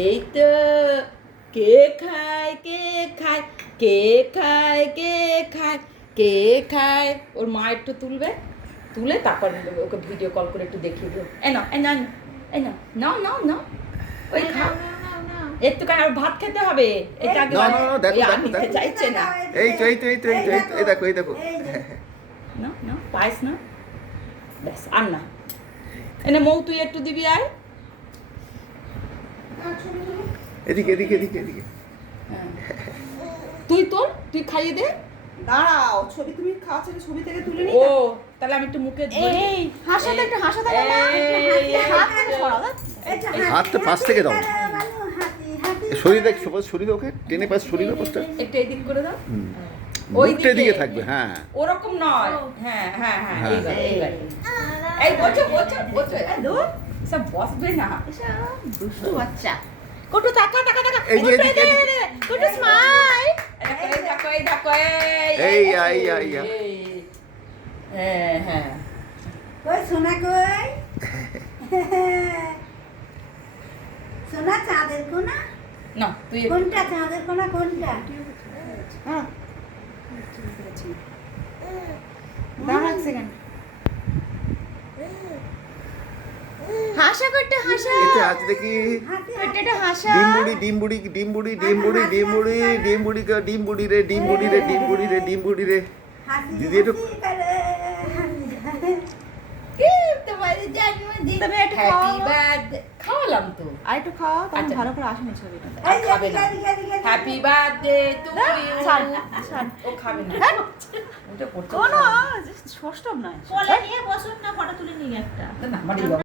এই তো কে খায় কে খায় কে খায় কে খায় কে খায়। ওর মা একটু তুলবে, তুলে তারপর ওকে ভিডিও কল করে একটু দেখিয়ে দিও। এ না এ না এ না নাও নাও নাও ওই খাও একটুখানি আর ভাত খেতে হবে। এটা আগে নিতে চাইছে না। এই দেখো না না পায়েস না, ব্যাস আর না। এনে মৌ তুই একটু দিবি আয়। এদিকে তুই খাইয়ে দে। দাঁড়াও, ছবি তুমি খাওয়া ছেড়ে ছবি থেকে তুলে নি। ও তাহলে আমি একটু মুখে এই হাসাতে একটু হাসাতে না, হাত থেকে সরাও। হাতটা পাশ থেকে দাও, শরীর ওকে টেনে পাশ শরীর পাশটা একটু এদিক করে দাও। মুখটা দিকে থাকবে। হ্যাঁ ওরকম নয়। হ্যাঁ হ্যাঁ হ্যাঁ এই বসো এই দূর সব বসবে না। দুষ্টু বাচ্চা। কটু টাকা এই যে কটু স্মাইল। এই দেখো এই হ্যাঁ কই সোনা কই? সোনা চাঁদের কোনা? না তুই কোনটা চাঁদের কোনা কোনটা? হ্যাঁ দাঁড়া এক সেকেন্ড। হাসা করতে হাসা। এতে আজ দেখি এটা হাসা। ডিমবুড়ি রে দিদি একটু তুমি একটু হ্যাপি বার্থডে খাওয়ালাম তো। আর একটু খাও, তখন আচ্ছা। ভালো করে আসেনি ছবিটা। এই যে খাবে না। Happy birthday to you. ছাড়। ও খাবে না। ওটা করতে কোনো ষষ্ঠম নয়। কোলে নিয়ে বসুন না, ফটো তুলে নিয়ে একটা। না মানে